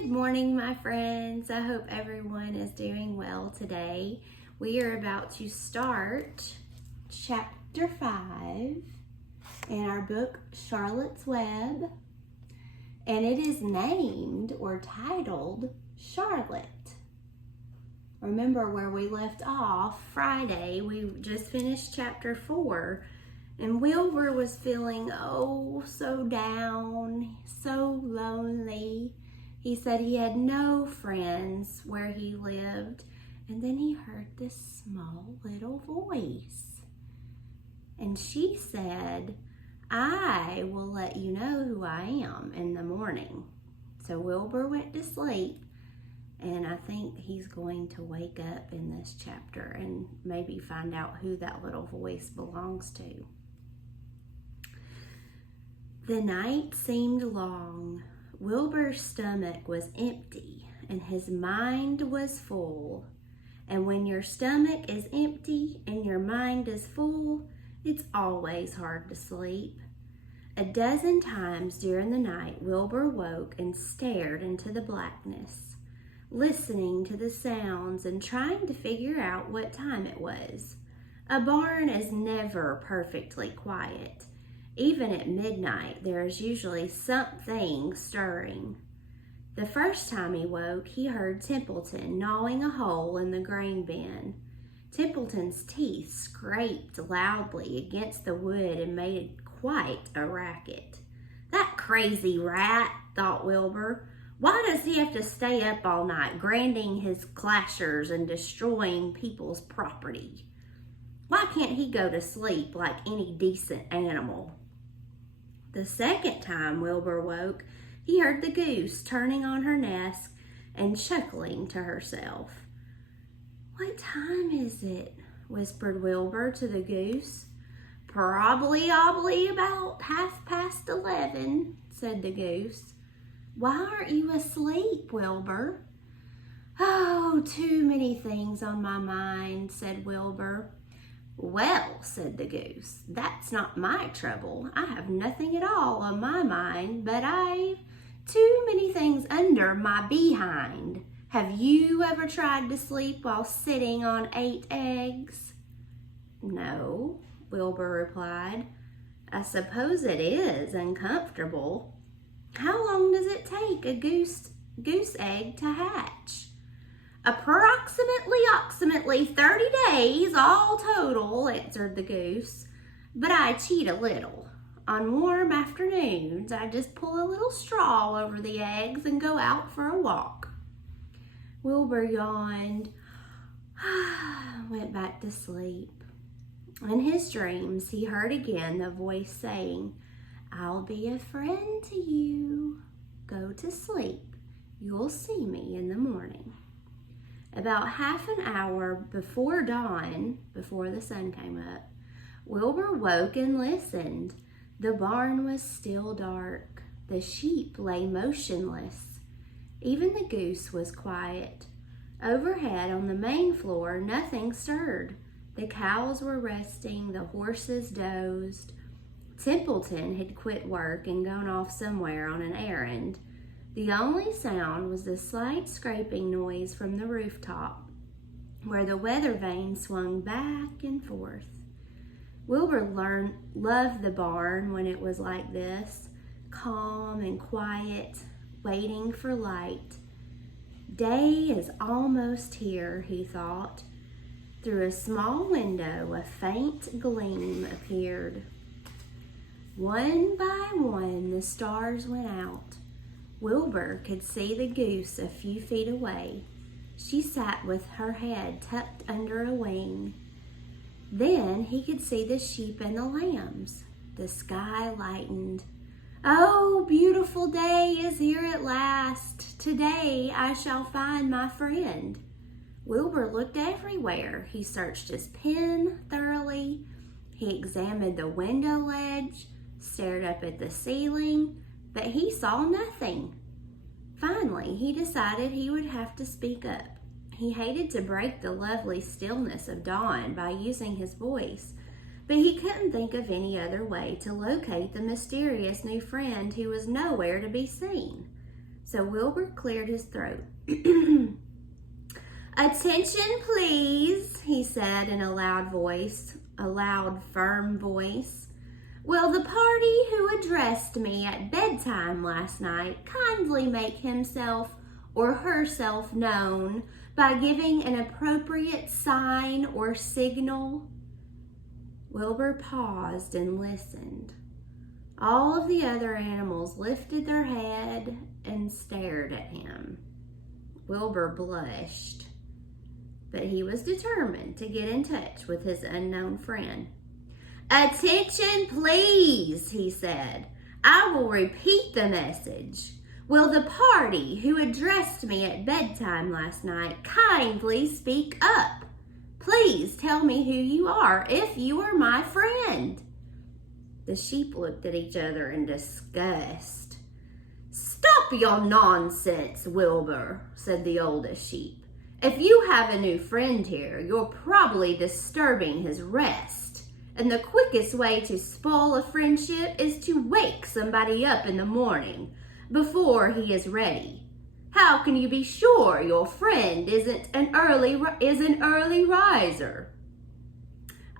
Good morning, my friends. I hope everyone is doing well today. We are about to start chapter 5 in our book, Charlotte's Web, and it is named or titled Charlotte. Remember where we left off Friday, we just finished chapter 4, and Wilbur was feeling so down, so lonely. He said he had no friends where he lived, and then he heard this small little voice. And she said, "I will let you know who I am in the morning." So Wilbur went to sleep, and I think he's going to wake up in this chapter and maybe find out who that little voice belongs to. The night seemed long. Wilbur's stomach was empty and his mind was full. And when your stomach is empty and your mind is full, it's always hard to sleep. A dozen times during the night, Wilbur woke and stared into the blackness, listening to the sounds and trying to figure out what time it was. A barn is never perfectly quiet. Even at midnight, there is usually something stirring. The first time he woke, he heard Templeton gnawing a hole in the grain bin. Templeton's teeth scraped loudly against the wood and made quite a racket. "That crazy rat," thought Wilbur. "Why does he have to stay up all night grinding his clashers and destroying people's property? Why can't he go to sleep like any decent animal?" The second time Wilbur woke, he heard the goose turning on her nest and chuckling to herself. "What time is it?" whispered Wilbur to the goose. Probably about 11:30, said the goose. "Why aren't you asleep, Wilbur?" "Oh, too many things on my mind," said Wilbur. "Well," said the goose, "that's not my trouble. I have nothing at all on my mind, but I've too many things under my behind. Have you ever tried to sleep while sitting on 8 eggs? "No," Wilbur replied. "I suppose it is uncomfortable. How long does it take a goose egg to hatch?" Approximately 30 days all total," answered the goose. "But I cheat a little. On warm afternoons, I just pull a little straw over the eggs and go out for a walk." Wilbur yawned, went back to sleep. In his dreams, he heard again the voice saying, "I'll be a friend to you. Go to sleep. You'll see me in the morning." About half an hour before dawn, before the sun came up, Wilbur woke and listened. The barn was still dark. The sheep lay motionless. Even the goose was quiet. Overhead on the main floor, nothing stirred. The cows were resting, the horses dozed. Templeton had quit work and gone off somewhere on an errand. The only sound was the slight scraping noise from the rooftop, where the weather vane swung back and forth. Wilbur loved the barn when it was like this, calm and quiet, waiting for light. Day is almost here, he thought. Through a small window, a faint gleam appeared. One by one, the stars went out. Wilbur could see the goose a few feet away. She sat with her head tucked under a wing. Then he could see the sheep and the lambs. The sky lightened. "Oh, beautiful day is here at last. Today I shall find my friend." Wilbur looked everywhere. He searched his pen thoroughly. He examined the window ledge, stared up at the ceiling, but he saw nothing. Finally, he decided he would have to speak up. He hated to break the lovely stillness of dawn by using his voice, but he couldn't think of any other way to locate the mysterious new friend who was nowhere to be seen. So Wilbur cleared his throat. "Attention, please," he said in a loud voice, a loud, firm voice. "Will the party who addressed me at bedtime last night kindly make himself or herself known by giving an appropriate sign or signal?" Wilbur paused and listened. All of the other animals lifted their head and stared at him. Wilbur blushed, but he was determined to get in touch with his unknown friend. "Attention, please," he said. "I will repeat the message. Will the party who addressed me at bedtime last night kindly speak up? Please tell me who you are if you are my friend." The sheep looked at each other in disgust. "Stop your nonsense, Wilbur," said the oldest sheep. "If you have a new friend here, you're probably disturbing his rest. And the quickest way to spoil a friendship is to wake somebody up in the morning before he is ready. How can you be sure your friend is an early riser?"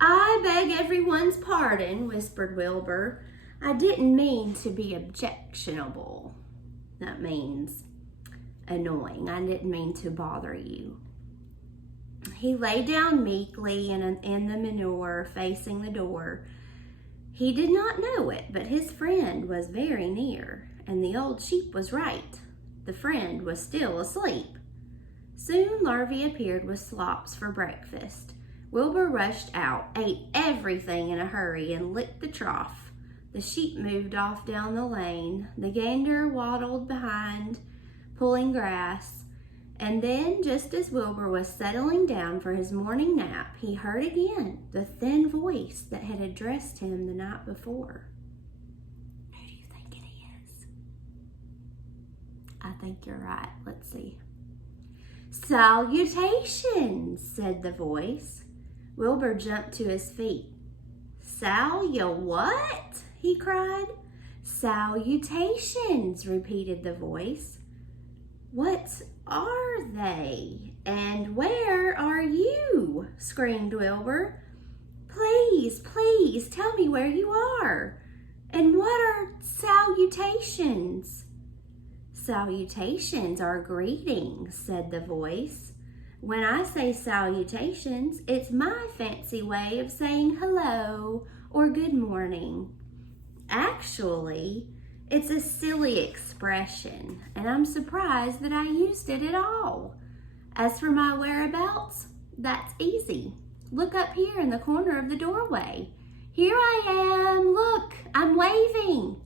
"I beg everyone's pardon," whispered Wilbur. "I didn't mean to be objectionable." That means annoying. I didn't mean to bother you. He lay down meekly in the manure facing the door. He did not know it, but his friend was very near, and the old sheep was right. The friend was still asleep. Soon Larvae appeared with slops for breakfast. Wilbur rushed out, ate everything in a hurry, and licked the trough. The sheep moved off down the lane. The gander waddled behind, pulling grass. And then, just as Wilbur was settling down for his morning nap, he heard again the thin voice that had addressed him the night before. Who do you think it is? I think you're right. Let's see. "Salutations," said the voice. Wilbur jumped to his feet. "What?" he cried. "Salutations," repeated the voice. "What are they? And where are you?" screamed Wilbur. Please tell me where you are. And what are salutations?" "Salutations are greetings," said the voice. "When I say salutations, it's my fancy way of saying hello or good morning. Actually, it's a silly expression, and I'm surprised that I used it at all. As for my whereabouts, that's easy. Look up here in the corner of the doorway. Here I am. Look, I'm waving."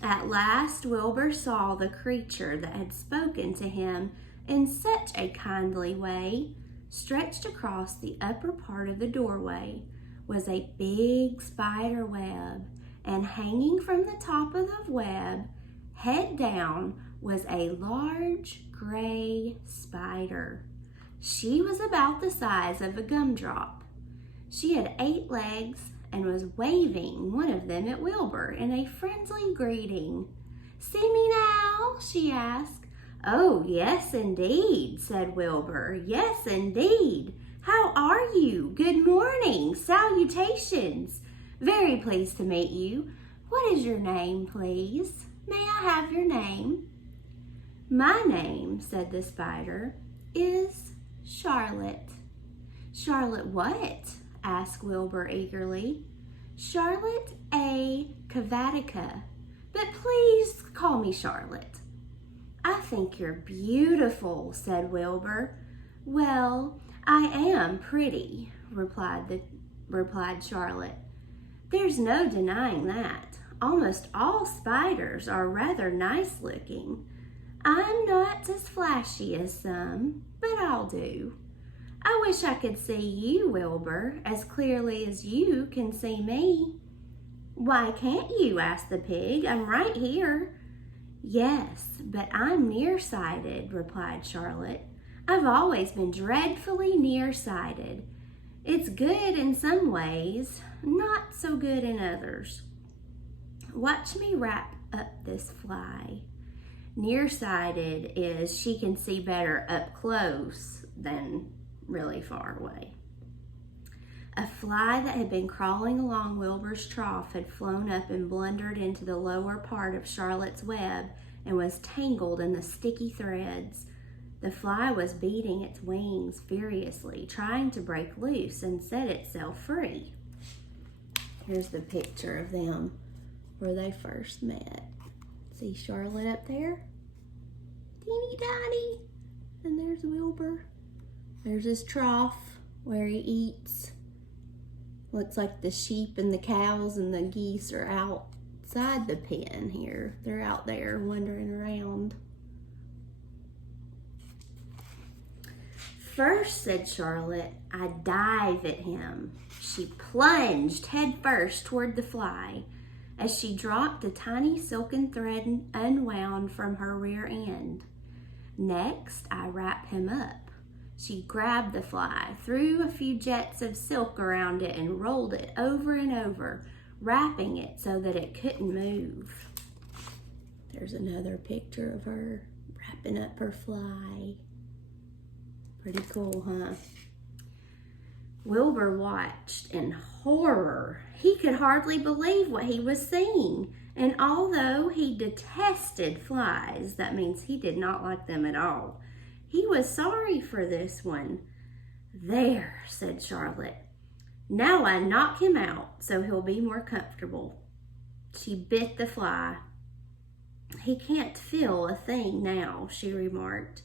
At last, Wilbur saw the creature that had spoken to him in such a kindly way. Stretched across the upper part of the doorway was a big spider web, and hanging from the top of the web, head down, was a large gray spider. She was about the size of a gumdrop. She had 8 legs and was waving one of them at Wilbur in a friendly greeting. "See me now?" she asked. "Oh, yes, indeed," said Wilbur. "Yes, indeed. How are you? Good morning. Salutations. Very pleased to meet you. What is your name, please? May I have your name?" "My name," said the spider, "is Charlotte." "Charlotte what?" asked Wilbur eagerly. "Charlotte A. Cavatica, but please call me Charlotte." "I think you're beautiful," said Wilbur. "Well, I am pretty," replied Charlotte. "There's no denying that. Almost all spiders are rather nice looking. I'm not as flashy as some, but I'll do. I wish I could see you, Wilbur, as clearly as you can see me." "Why can't you?" asked the pig. "I'm right here." "Yes, but I'm nearsighted," replied Charlotte. "I've always been dreadfully nearsighted. It's good in some ways, not so good in others. Watch me wrap up this fly. Nearsighted is she can see better up close than really far away. A fly that had been crawling along Wilbur's trough had flown up and blundered into the lower part of Charlotte's web and was tangled in the sticky threads. The fly was beating its wings furiously, trying to break loose and set itself free. Here's the picture of them where they first met. See Charlotte up there? Teeny tiny. And there's Wilbur. There's his trough where he eats. Looks like the sheep and the cows and the geese are outside the pen here. They're out there wandering around. First, said Charlotte, I dive at him. She plunged head first toward the fly. As she dropped, a tiny silken thread unwound from her rear end. Next, I wrap him up. She grabbed the fly, threw a few jets of silk around it, and rolled it over and over, wrapping it so that it couldn't move. There's another picture of her wrapping up her fly. Pretty cool, huh? Wilbur watched in horror. He could hardly believe what he was seeing. And although he detested flies, that means he did not like them at all, he was sorry for this one. There, said Charlotte. Now I knock him out so he'll be more comfortable. She bit the fly. He can't feel a thing now, she remarked.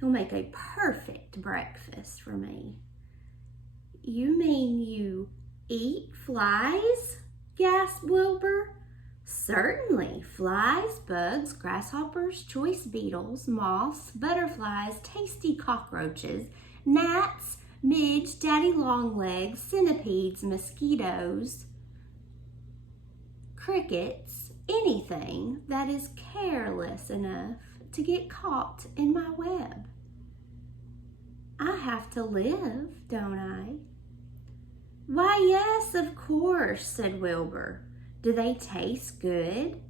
He'll make a perfect breakfast for me. You mean you eat flies? Gasped Wilbur. Certainly. Flies, bugs, grasshoppers, choice beetles, moths, butterflies, tasty cockroaches, gnats, midge, daddy longlegs, centipedes, mosquitoes, crickets, anything that is careless enough to get caught in my web. I have to live, don't I? Why, yes, of course, said Wilbur. Do they taste good?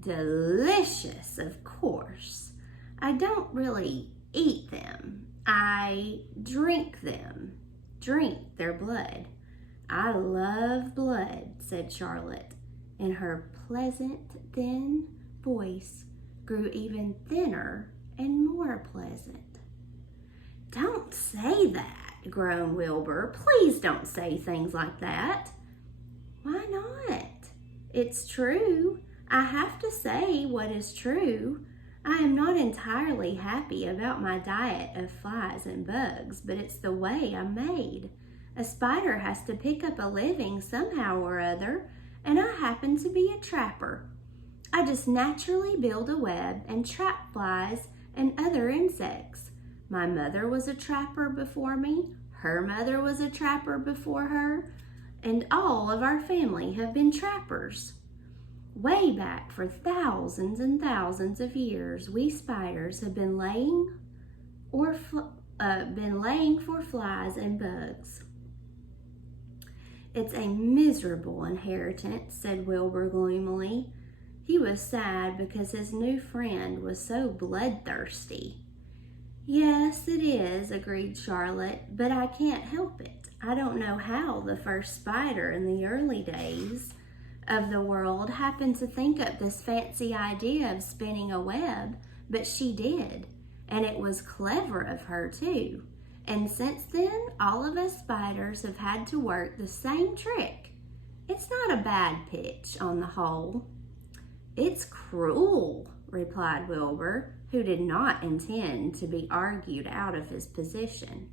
Delicious, of course. I don't really eat them. I drink them. Drink their blood. I love blood, said Charlotte, and her pleasant, thin voice grew even thinner and more pleasant. Don't say that, groaned Wilbur. Please don't say things like that. Why not? It's true. I have to say what is true. I am not entirely happy about my diet of flies and bugs, but it's the way I'm made. A spider has to pick up a living somehow or other, and I happen to be a trapper. I just naturally build a web and trap flies and other insects. My mother was a trapper before me. Her mother was a trapper before her. And all of our family have been trappers. Way back for thousands and thousands of years, we spiders have been laying for flies and bugs. It's a miserable inheritance, said Wilbur gloomily. He was sad because his new friend was so bloodthirsty. Yes, it is, agreed Charlotte, but I can't help it. I don't know how the first spider in the early days of the world happened to think up this fancy idea of spinning a web, but she did, and it was clever of her too. And since then, all of us spiders have had to work the same trick. It's not a bad pitch on the whole. It's cruel, replied Wilbur, who did not intend to be argued out of his position.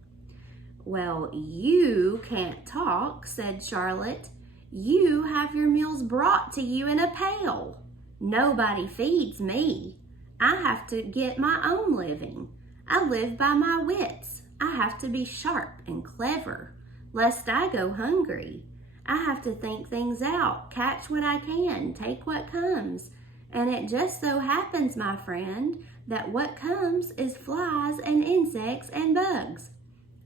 Well, you can't talk, said Charlotte. You have your meals brought to you in a pail. Nobody feeds me. I have to get my own living. I live by my wits. I have to be sharp and clever, lest I go hungry. I have to think things out, catch what I can, take what comes. And it just so happens, my friend, that what comes is flies and insects and bugs.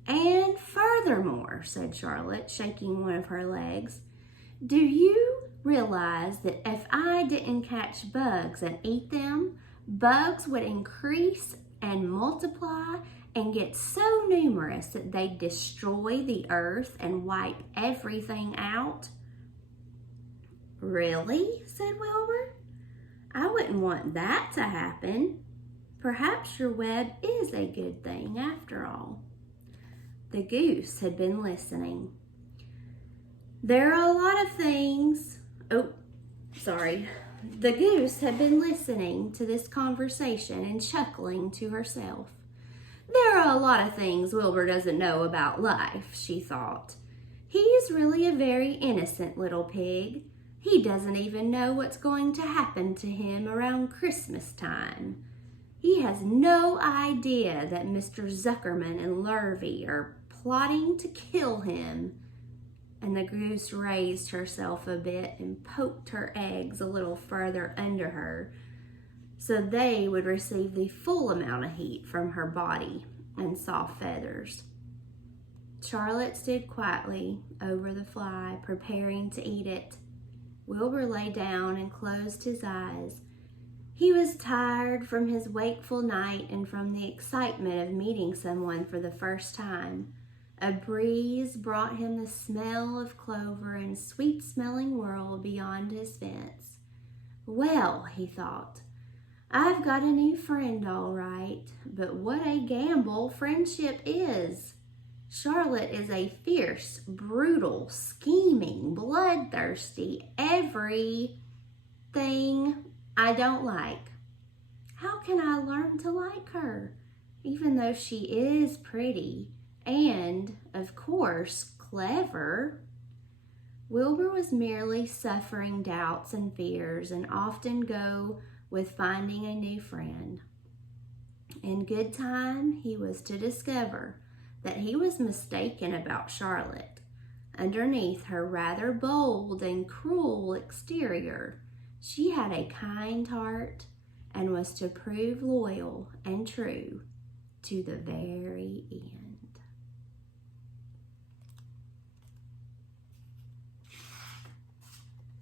And furthermore, said Charlotte, shaking one of her legs, do you realize that if I didn't catch bugs and eat them, bugs would increase and multiply and get so numerous that they'd destroy the earth and wipe everything out. "Really?" said Wilbur. "I wouldn't want that to happen. Perhaps your web is a good thing after all." The goose had been listening. "There are a lot of things..." The goose had been listening to this conversation and chuckling to herself. "There are a lot of things Wilbur doesn't know about life," she thought. "He's really a very innocent little pig. He doesn't even know what's going to happen to him around Christmas time. He has no idea that Mr. Zuckerman and Lurvy are plotting to kill him." And the goose raised herself a bit and poked her eggs a little further under her so they would receive the full amount of heat from her body and soft feathers. Charlotte stood quietly over the fly, preparing to eat it. Wilbur lay down and closed his eyes. He was tired from his wakeful night and from the excitement of meeting someone for the first time. A breeze brought him the smell of clover and sweet-smelling world beyond his fence. "Well," he thought, "I've got a new friend all right, but what a gamble friendship is. Charlotte is a fierce, brutal, scheming, bloodthirsty, everything I don't like. How can I learn to like her, even though she is pretty and, of course, clever?" Wilbur was merely suffering doubts and fears and often go with finding a new friend. In good time, he was to discover that he was mistaken about Charlotte. Underneath her rather bold and cruel exterior, she had a kind heart and was to prove loyal and true to the very end.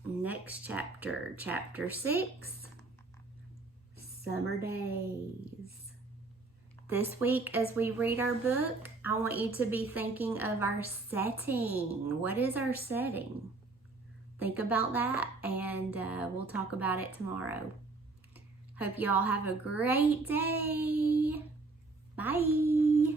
Next chapter, chapter 6, Summer Days. This week, as we read our book, I want you to be thinking of our setting. What is our setting? Think about that, and we'll talk about it tomorrow. Hope you all have a great day. Bye.